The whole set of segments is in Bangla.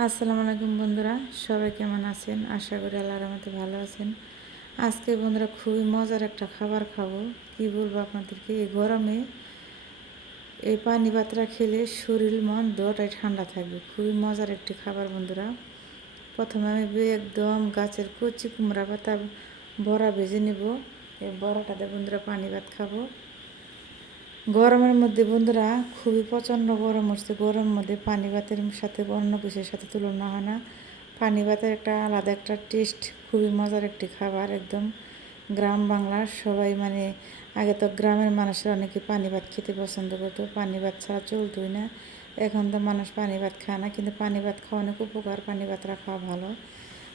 আসসালামু আলাইকুম বন্ধুরা, সবাই কেমন আছেন? আশা করি আল্লাহর রহমতে ভালো আছেন। আজকে বন্ধুরা খুবই মজার একটা খাবার খাবো। কি বলবো আপনাদেরকে, এই গরমে এই পানি ভাতটা খেলে শরীর মন দুটোই ঠান্ডা থাকবে। খুবই মজার একটি খাবার বন্ধুরা। প্রথমে আমি একদম গাছের কচি কুমড়া পাতা বড়া ভেজে নেব। এই বড়াটাতে বন্ধুরা পানি ভাত খাবো। গরমের মধ্যে বন্ধুরা খুবই প্রচণ্ড গরম হচ্ছে। গরমের মধ্যে পানি ভাতের সাথে অন্য কিছুর সাথে তুলনা হয় না। পানি ভাতের একটা আলাদা একটা টেস্ট, খুবই মজার একটি খাবার। একদম গ্রাম বাংলার সবাই আগে তো গ্রামের মানুষের অনেকে পানি ভাত খেতে পছন্দ করতো, পানি ভাত ছাড়া চলতোই না। এখন তো মানুষ পানি ভাত খায় না, কিন্তু পানি ভাত খাওয়া অনেক উপকার, পানি ভাতটা খাওয়া ভালো।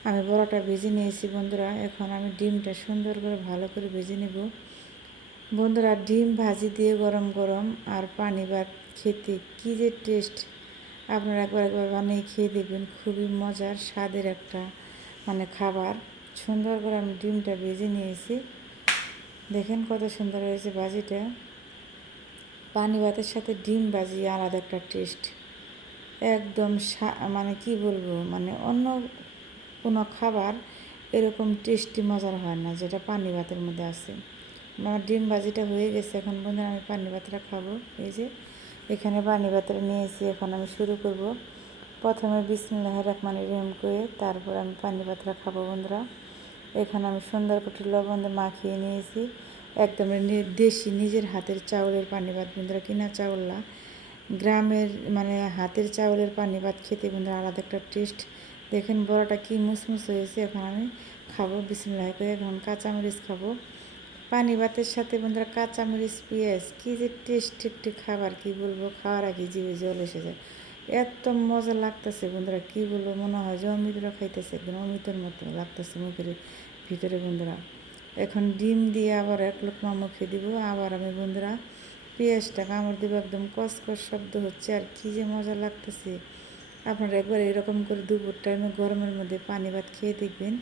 আমি বড়াটা ভেজে নিয়েছি বন্ধুরা। এখন আমি ডিমটা সুন্দর করে ভালো করে ভেজে নেব বন্ধুরা। ডিম ভাজি দিয়ে গরম গরম আর পানি ভাত খেতে কী যে টেস্ট, আপনারা একবার বানিয়ে খেয়ে দেখবেন। খুবই মজার স্বাদের একটা খাবার। সুন্দর করে আমি ডিমটা ভেজে নিয়েছি, দেখেন কত সুন্দর হয়েছে ভাজিটা। পানি ভাতের সাথে ডিম ভাজি আলাদা একটা টেস্ট। একদম কি বলবো, অন্য কোনো খাবার এরকম টেস্টি মজার হয় না যেটা পানি ভাতের মধ্যে আছে। আমার ডিম ভাজিটা হয়ে গেছে। এখন বন্ধুরা আমি পানি ভাতটা খাবো। এই যে এখানে পানি ভাতটা নিয়েছি, এখন আমি শুরু করব। প্রথমে বিসমিল্লাহির রহমানির রহিম করে তারপর আমি পানি ভাতটা খাবো বন্ধুরা। এখানে আমি সুন্দর করে লবণ দিয়ে মাখিয়ে নিয়েছি। একদম দেশি নিজের হাতের চাউলের পানি ভাত বন্ধুরা, কিনা চাউল না। গ্রামের হাতের চাউলের পানি ভাত খেতে বন্ধুরা আলাদা একটা টেস্ট। দেখেন বড়াটা কি মুসমুস হয়েছে। এখন আমি খাবো বিসমিল্লাহ করে। এখন কাঁচামরিচ খাবো পানি ভাতের সাথে বন্ধুরা। কাঁচামরিচ পেঁয়াজ কী যে টেস্ট একটি খাবার, কি বলবো, খাওয়ার আগে জিভে জল এসে যায়। এত মজা লাগতেছে বন্ধুরা, কি বলবো, মনে হয় যে অমৃতরা খাইতেছে, একদম অমৃতের মতো লাগতেছে মুখের ভিতরে বন্ধুরা। এখন ডিম দিয়ে আবার এক লোকমা মুখে দিব। আবার আমি বন্ধুরা পেঁয়াজটা কামড় দেবো, একদম কসকস শব্দ হচ্ছে আর কী যে মজা লাগতেছে। আপনারা একবার এরকম করে দুপুর টাইমে গরমের মধ্যে পানি ভাত খেয়ে দেখবেন।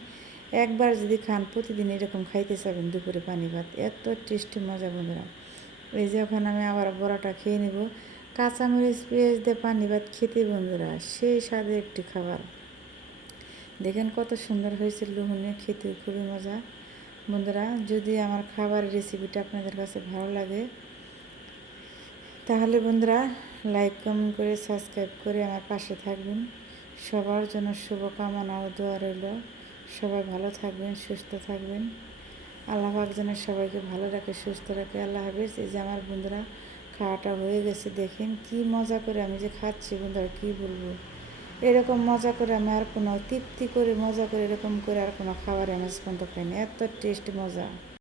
একবার যদি খান প্রতিদিন এরকম খাইতে চাবেন দুপুরে পানি ভাত, এত টেস্টি মজা বন্ধুরা। এই যে এখন আমি আবার বড়াটা খেয়ে নেব। কাঁচামরিচ পেঁয়াজ দিয়ে পানি ভাত খেতে বন্ধুরা সেই স্বাদের একটি খাবার। দেখেন কত সুন্দর হয়েছে, লোভনীয়, খেতে খুবই মজা বন্ধুরা। যদি আমার খাবারের রেসিপিটা আপনাদের কাছে ভালো লাগে তাহলে বন্ধুরা লাইক কমেন্ট করে সাবস্ক্রাইব করে আমার পাশে থাকবেন। সবার জন্য শুভকামনা ও দোয়া রইল। সবাই ভালো থাকবেন, সুস্থ থাকবেন। আল্লাহ পাক যেন সবাইকে ভালো রাখে, সুস্থ রাখে। আল্লাহ হাফেজ। এই যে আমার বন্ধুরা খাওয়াটা হয়ে গেছে, দেখেন কি মজা করে আমি যে খাচ্ছি বন্ধুরা, কি বলবো। এরকম মজা করে আমি আর কোনো তৃপ্তি করে মজা করে এরকম করে আর কোনো খাবারে আমি পর্যন্ত খাইনি, এত টেস্ট মজা।